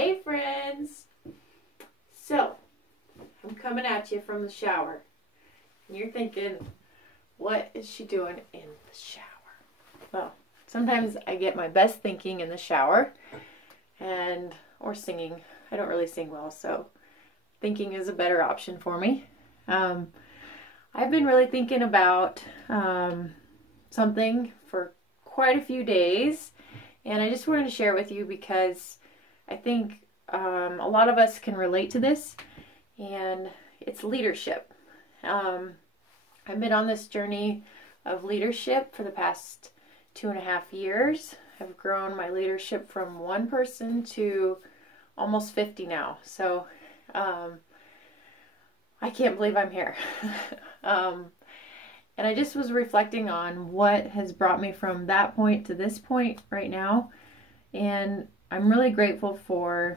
Hey friends! So, I'm coming at you from the shower. And you're thinking, what is she doing in the shower? Well, sometimes I get my best thinking in the shower or singing. I don't really sing well, so thinking is a better option for me. I've been really thinking about something for quite a few days, and I just wanted to share it with you because I think a lot of us can relate to this, and it's leadership. I've been on this journey of leadership for the past 2.5 years. I've grown my leadership from one person to almost 50 now. So I can't believe I'm here. And I just was reflecting on what has brought me from that point to this point right now. And I'm really grateful for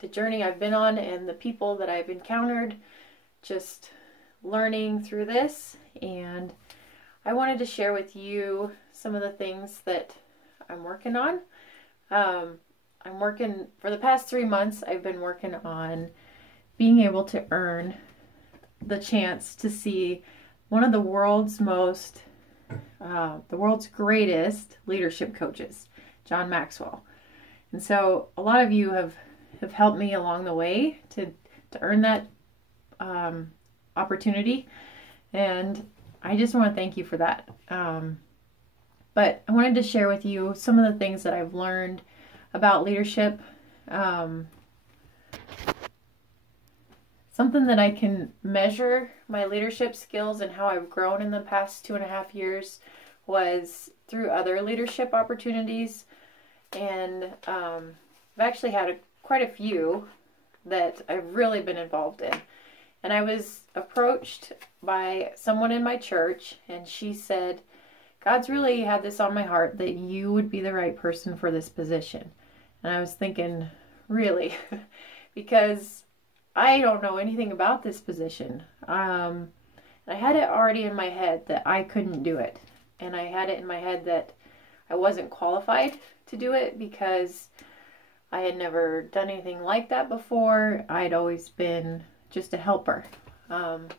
the journey I've been on and the people that I've encountered just learning through this. And I wanted to share with you some of the things that I'm working on. For the past 3 months, I've been working on being able to earn the chance to see one of the world's greatest leadership coaches, John Maxwell. And so a lot of you have helped me along the way to earn that opportunity. And I just want to thank you for that. But I wanted to share with you some of the things that I've learned about leadership. Something that I can measure my leadership skills and how I've grown in the past 2.5 years was through other leadership opportunities. And I've actually had quite a few that I've really been involved in. And I was approached by someone in my church, and she said, God's really had this on my heart that you would be the right person for this position. And I was thinking, really? Because I don't know anything about this position. I had it already in my head that I couldn't do it. And I had it in my head that I wasn't qualified to do it because I had never done anything like that before. I'd always been just a helper. And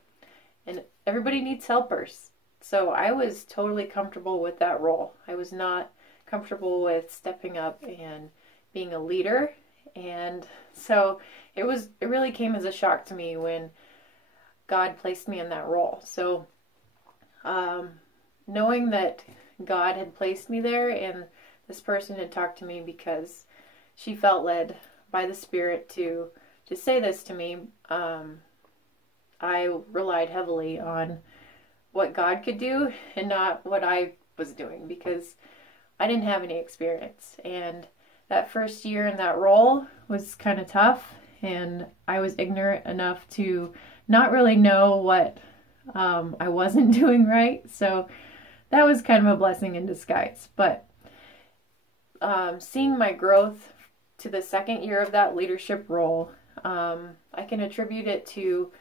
everybody needs helpers. So I was totally comfortable with that role. I was not comfortable with stepping up and being a leader. And so it really came as a shock to me when God placed me in that role. So knowing that God had placed me there, and this person had talked to me because she felt led by the Spirit to say this to me, I relied heavily on what God could do and not what I was doing, because I didn't have any experience. And that first year in that role was kind of tough, and I was ignorant enough to not really know what I wasn't doing right. So that was kind of a blessing in disguise. But seeing my growth to the second year of that leadership role, I can attribute it to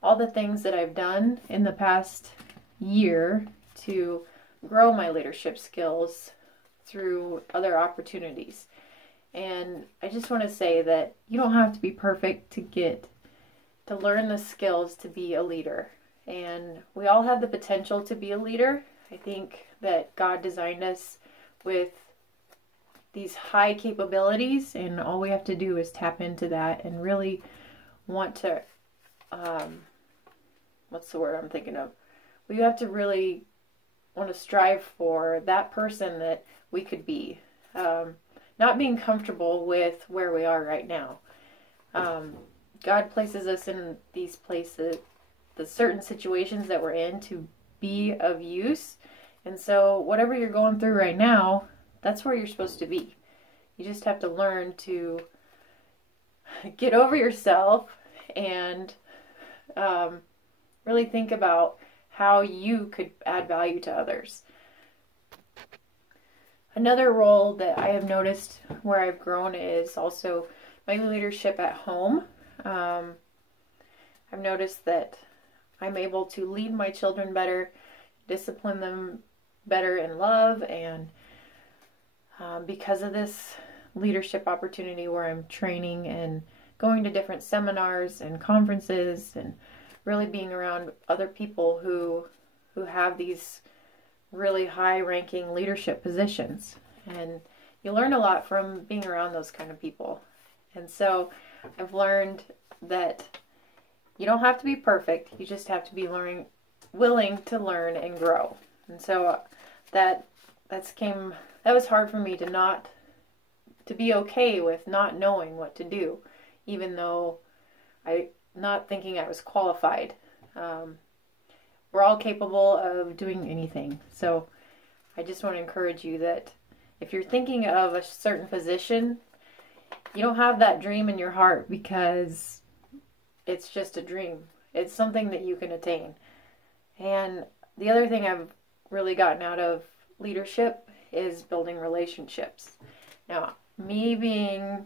all the things that I've done in the past year to grow my leadership skills through other opportunities. And I just want to say that you don't have to be perfect to learn the skills to be a leader. And we all have the potential to be a leader. I think that God designed us with these high capabilities, and all we have to do is tap into that and really want to, what's the word I'm thinking of? We have to really want to strive for that person that we could be. Not being comfortable with where we are right now. God places us in these places, the certain situations that we're in, to be of use. And so whatever you're going through right now, that's where you're supposed to be. You just have to learn to get over yourself and really think about how you could add value to others. Another role that I have noticed where I've grown is also my leadership at home. I've noticed that I'm able to lead my children better, discipline them better in love, and because of this leadership opportunity where I'm training and going to different seminars and conferences and really being around other people who have these really high-ranking leadership positions. And you learn a lot from being around those kind of people. And so I've learned that you don't have to be perfect. You just have to be willing to learn and grow. And so that was hard for me to be okay with not knowing what to do, even though not thinking I was qualified. We're all capable of doing anything. So I just want to encourage you that if you're thinking of a certain position, you don't have that dream in your heart because it's just a dream. It's something that you can attain. And the other thing I've really gotten out of leadership is building relationships. Now, me being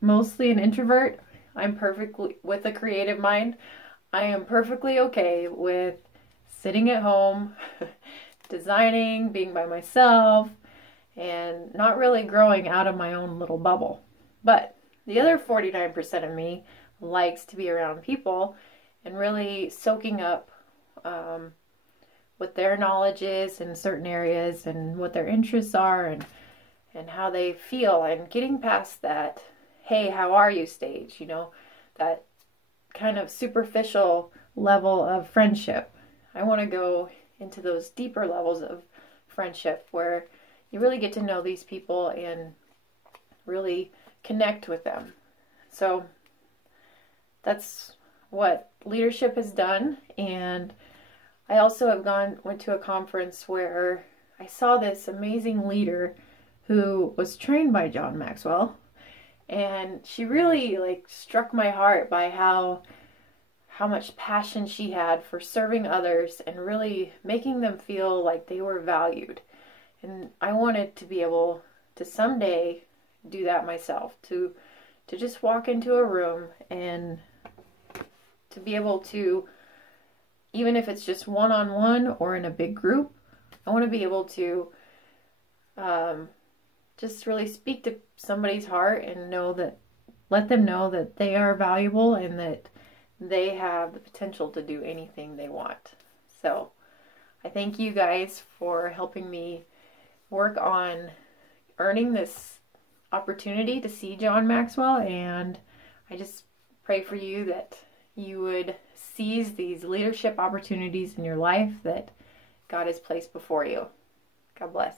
mostly an introvert, I'm perfectly, with a creative mind, I am perfectly okay with sitting at home, designing, being by myself, and not really growing out of my own little bubble. But the other 49% of me likes to be around people and really soaking up what their knowledge is in certain areas and what their interests are and how they feel, and getting past that, hey, how are you stage, that kind of superficial level of friendship. I want to go into those deeper levels of friendship where you really get to know these people and really connect with them. So that's what leadership has done. And I also went to a conference where I saw this amazing leader who was trained by John Maxwell, and she really struck my heart by how much passion she had for serving others and really making them feel like they were valued. And I wanted to be able to someday do that myself, to just walk into a room and to be able to, even if it's just one-on-one or in a big group, I want to be able to just really speak to somebody's heart and let them know that they are valuable and that they have the potential to do anything they want. So I thank you guys for helping me work on earning this opportunity to see John Maxwell, and I just pray for you that you would seize these leadership opportunities in your life that God has placed before you. God bless.